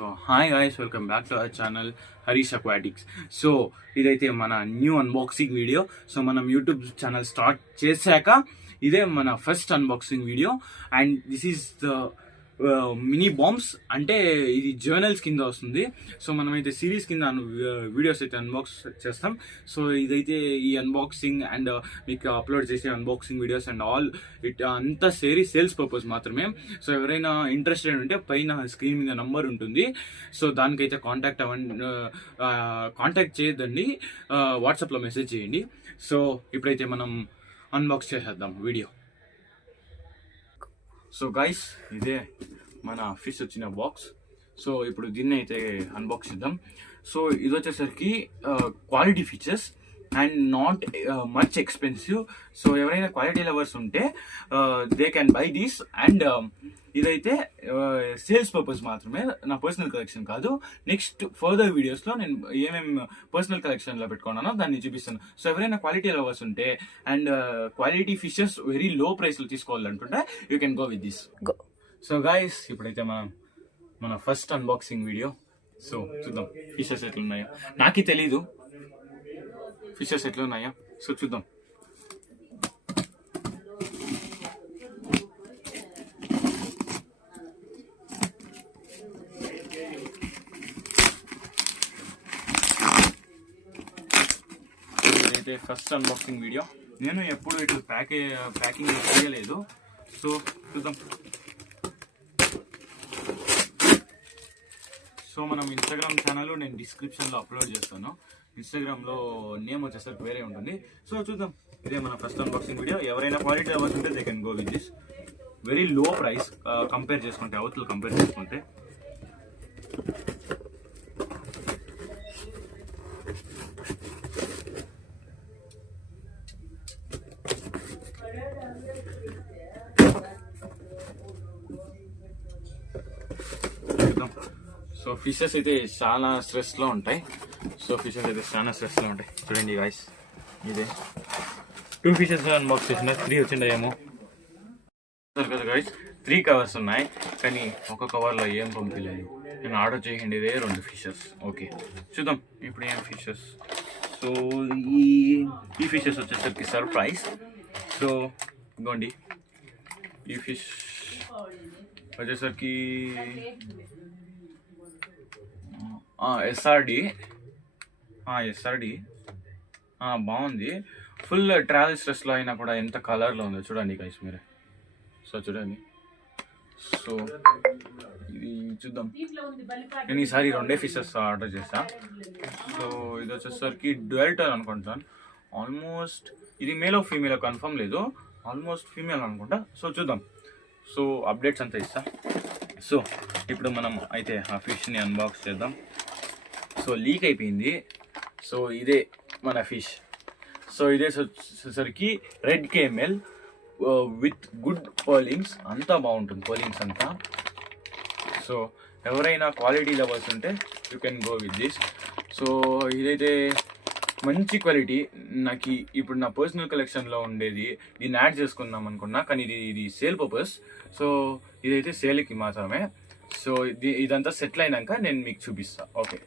So hi guys, welcome back to our channel Harish Aquatics. So ఇదైతే మన new unboxing video. So మనం YouTube channel start చేశాక ఇదే మన first unboxing video. And this is the mini bombs, అంటే ఇది journals కింద వస్తుంది. సో మనమైతే సిరీస్ కింద వీడియోస్ అయితే అన్బాక్స్ చేస్తాం. సో ఇదైతే ఈ అన్బాక్సింగ్ అండ్ మీకు అప్లోడ్ చేసే unboxing videos and all it అంతా సేల్స్ పర్పస్ మాత్రమే. సో ఎవరైనా ఇంట్రెస్టెడ్ ఉంటే పైన స్క్రీన్ మీద నంబర్ ఉంటుంది. సో దానికైతే కాంటాక్ట్ చేయొద్దండి, వాట్సాప్లో మెసేజ్ చేయండి. సో ఇప్పుడైతే మనం అన్బాక్స్ చేసేద్దాం వీడియో. సో గైస్, ఇదే మన ఫిష్ వచ్చిన బాక్స్. సో ఇప్పుడు దీన్ని అయితే అన్బాక్స్ చేద్దాం. సో ఇది వచ్చేసరికి quality features and not much expensive. So ఎవరైనా క్వాలిటీ లవర్స్ ఉంటే they can buy these. And ఇదైతే సేల్స్ పర్పస్ మాత్రమే, నా పర్సనల్ కలెక్షన్ కాదు. నెక్స్ట్ ఫర్దర్ వీడియోస్లో నేను ఏమేమి పర్సనల్ కలెక్షన్లో పెట్టుకున్నానో దాన్ని చూపిస్తాను. సో ఎవరైనా క్వాలిటీ లవర్స్ ఉంటే and quality fishes very low ప్రైస్లో తీసుకోవాలనుకుంటే you can go with this. So guys, ఇప్పుడైతే మన ఫస్ట్ అన్బాక్సింగ్ వీడియో. సో చూద్దాం ఫిషెస్ ఎట్లున్నాయో. నాకే తెలీదు ఫిషెస్ ఎట్లున్నాయో. సో చూద్దాం. ఇదైతే ఫస్ట్ అన్బాక్సింగ్ వీడియో. నేను ఎప్పుడు ఇట్లా ప్యాకింగ్ చేయలేదు. సో చూద్దాం. సో మనం ఇన్స్టాగ్రామ్ ఛానల్ నేను డిస్క్రిప్షన్లో అప్లోడ్ చేస్తాను. ఇన్స్టాగ్రామ్లో నేమ్ వచ్చేసరికి వేరే ఉంటుంది. సో చూద్దాం. ఇదే మన ఫస్ట్ అన్బాక్సింగ్ వీడియో. ఎవరైనా క్వాలిటీ అవర్స్ ఉంటే they can go with this. Very low price compare చేసుకుంటే, అవతలు కంపేర్ చేసుకుంటే. సో ఫిషెస్ అయితే చాలా స్ట్రెస్లో ఉంటాయి. చూడండి గాయస్, ఇదే 2 ఫిషెస్ అన్బాక్స్ చేసిన. 3 వచ్చిండేమో కదా గాయస్. 3 కవర్స్ ఉన్నాయి, కానీ ఒక కవర్లో ఏం పంపించలేదు. నేను ఆర్డర్ చేయండిదే 2 ఫిషెస్. ఓకే, చూద్దాం ఇప్పుడు ఏం ఫిషెస్. సో ఈ ఫిషెస్ వచ్చేసరికి సర్ప్రైజ్. సో ఇదిగోండి, ఈ ఫిష్ వచ్చేసరికి ఎస్ఆర్డి బాగుంది. ఫుల్ ట్రావెల్ స్ట్రెస్లో అయినా కూడా ఎంత కలర్లో ఉందో చూడండి గైస్ మీరే. సో చూడండి. సో ఇది చూద్దాం. నేను ఈసారి 2 ఫిషెస్ ఆర్డర్ చేసా. సో ఇది వచ్చేసరికి డ్యూయల్ టైల్ అనుకుంటాను. ఆల్మోస్ట్ ఇది మేలో ఫీమేలో కన్ఫర్మ్ లేదు, ఆల్మోస్ట్ ఫీమేల్ అనుకుంటా. సో చూద్దాం. సో అప్డేట్స్ అంతా ఇస్తా. సో ఇప్పుడు మనం అయితే ఆ ఫిష్ని అన్బాక్స్ చేద్దాం. సో లీక్ అయిపోయింది. సో ఇదే మన ఫిష్. సో ఇదే వచ్చేసరికి రెడ్ కేమెల్ విత్ గుడ్ పర్లింగ్స్. అంతా బాగుంటుంది పర్లింగ్స్ అంతా. సో ఎవరైనా క్వాలిటీ లవర్స్ ఉంటే you can go with this. So ఇదైతే మంచి క్వాలిటీ. నాకు ఇప్పుడు నా పర్సనల్ కలెక్షన్లో ఉండేది దీన్ని యాడ్ చేసుకుందాం అనుకున్నా, కానీ ఇది సేల్ పర్పస్. సో ఇదైతే సేల్కి మాత్రమే. సో ఇదంతా సెటిల్ అయినాక నేను మీకు చూపిస్తాను. ఓకే.